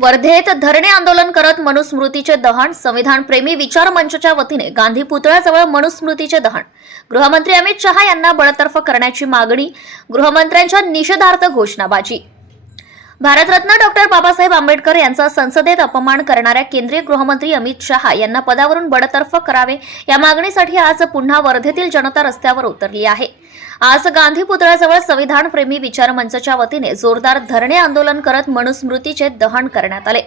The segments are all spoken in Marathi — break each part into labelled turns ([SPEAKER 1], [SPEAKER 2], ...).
[SPEAKER 1] वर्धेत धरणे आंदोलन करत मनुस्मृतीचे दहन संविधान प्रेमी विचार मंचच्या वतीने गांधी पुतळ्याजवळ मनुस्मृतीचे दहन. गृहमंत्री अमित शहा यांना बडतर्फ करण्याची मागणी गृहमंत्र्यांच्या निषेधार्थ घोषणाबाजी. भारतरत्न डॉक्टर बाबासाहेब आंबेडकर यांचा संसदेत अपमान करणाऱ्या केंद्रीय गृहमंत्री अमित शहा यांना पदावरून बडतर्फ करावे या मागणीसाठी आज पुन्हा वर्धेतील जनता रस्त्यावर उतरली आहे. आज गांधी पुतळ्याजवळ संविधान प्रेमी विचार मंचच्या वतीने जोरदार धरणे आंदोलन करत मनुस्मृतीचे दहन करण्यात आले.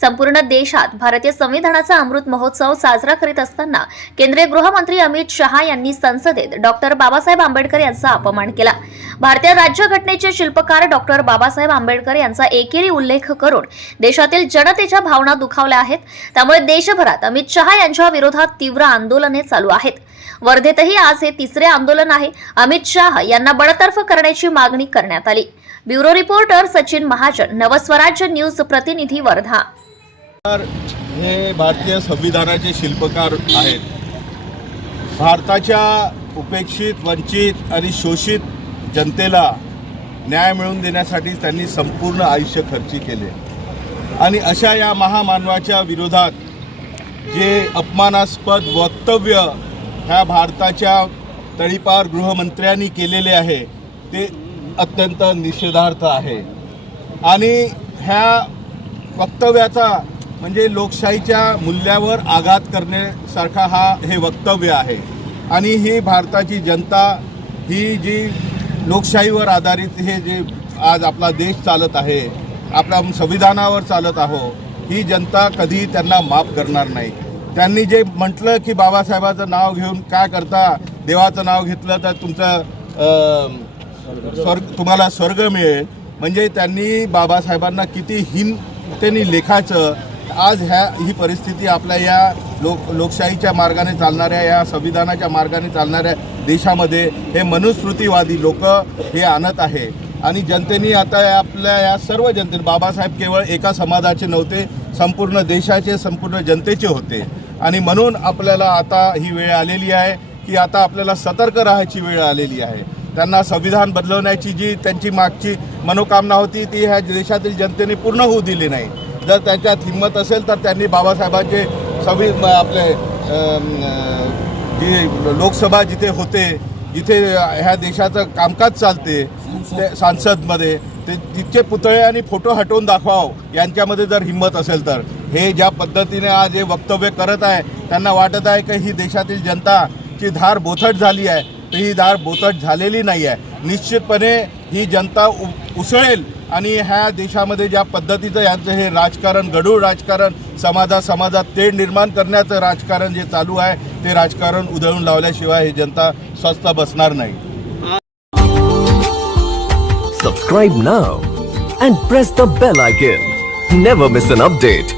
[SPEAKER 1] संपूर्ण देशात भारतीय संविधानाचा अमृत महोत्सव साजरा करीत असताना केंद्रीय गृहमंत्री अमित शहा यांनी संसदेत डॉक्टर बाबासाहेब आंबेडकर यांचा अपमान केला. भारतीय राज्यघटनेचे शिल्पकार डॉक्टर बाबासाहेब आंबेडकर यांचा एकेरी उल्लेख करून देशातील जनतेच्या भावना दुखावल्या आहेत. त्यामुळे देशभरात अमित शहा यांच्या विरोधात तीव्र आंदोलने चालू आहेत. वर्धेतही आज हे तिसरे आंदोलन आहे. अमित शाह यांना बडतर्फ करण्याची मागणी करण्यात आली. Bureau reporter Sachin Mahajan Navswarajya news प्रतिनिधी वर्धा.
[SPEAKER 2] हे भारतीय संविधानाचे शिल्पकार आहेत. भारताच्या उपेक्षित वंचित आणि शोषित जनतेला न्याय मिळवून देण्यासाठी त्यांनी संपूर्ण आयुष्य खर्ची केले. आणि अशा या महामानवाच्या विरोधात जे अपमानास्पद वक्तव्य ह्या भारताच्या तळीपार गृहमंत्र्यांनी केलेले आहे ते अत्यंत निषेधार्थ आहे. आणि ह्या वक्तव्याचा म्हणजे लोकशाहीच्या मूल्यावर आघात करण्यासारखा हा हे वक्तव्य आहे. आणि ही भारताची जनता ही जी लोकशाहीवर आधारित हे जे आज आपला देश चालत आहे आपल्या संविधानावर चालत आहो ही जनता कधी त्यांना माफ करणार नाही. त्यांनी जे म्हटलं की बाबासाहेबाचं नाव घेऊन काय करता देवाचं नाव घेतलं तर तुमचं स्वर्ग तुम्हाला स्वर्ग मिळेल. म्हणजे त्यांनी बाबासाहेबांना किती हिनतेने लेखाचं आज ह्या ही परिस्थिती आपल्या या लोक लोकशाहीच्या मार्गाने चालणाऱ्या या संविधानाच्या मार्गाने चालणाऱ्या देशामध्ये हे मनुस्मृतीवादी लोक हे आणत आहे. आणि जनतेने आता आपल्या या सर्व जनते बाबासाहेब केवळ एका समाजाचे नव्हते संपूर्ण देशाचे संपूर्ण जनतेचे होते. आणि म्हणून आपल्याला आता ही वेळ आलेली आहे. की आता आपल्याला सतर्क राहायची वेळ आलेली आहे. त्यांना संविधान बदलवण्याची जी त्यांची मागची मनोकामना होती ती ह्या देशातील जनतेने पूर्ण होऊ दिली नाही. जर त्यांच्यात हिंमत असेल तर त्यांनी बाबासाहेबांचे संवि म- आपले जी लोकसभा जिथे होते जिथे ह्या देशाचं कामकाज चालते ते सांसदमध्ये ते तितके पुतळे आणि फोटो हटवून दाखवाव यांच्यामध्ये जर हिंमत असेल तर. हे ज्या पद्धतीने आज हे वक्तव्य करत आहे त्यांना वाटत आहे की ही देशातील जनता की धार बोथट झाली आहे तर ही धार बोथट झालेली नाही आहे. निश्चितपणे ही जनता उ उसळेल आणि ह्या देशामध्ये ज्या पद्धतीचं यांचं हे राजकारण गढूळ राजकारण समाजा समाजात तेढ निर्माण करण्याचं राजकारण जे चालू आहे ते राजकारण उधळून लावल्याशिवाय ही जनता स्वस्थ बसणार नाही.
[SPEAKER 3] Subscribe now and press the bell icon never miss an update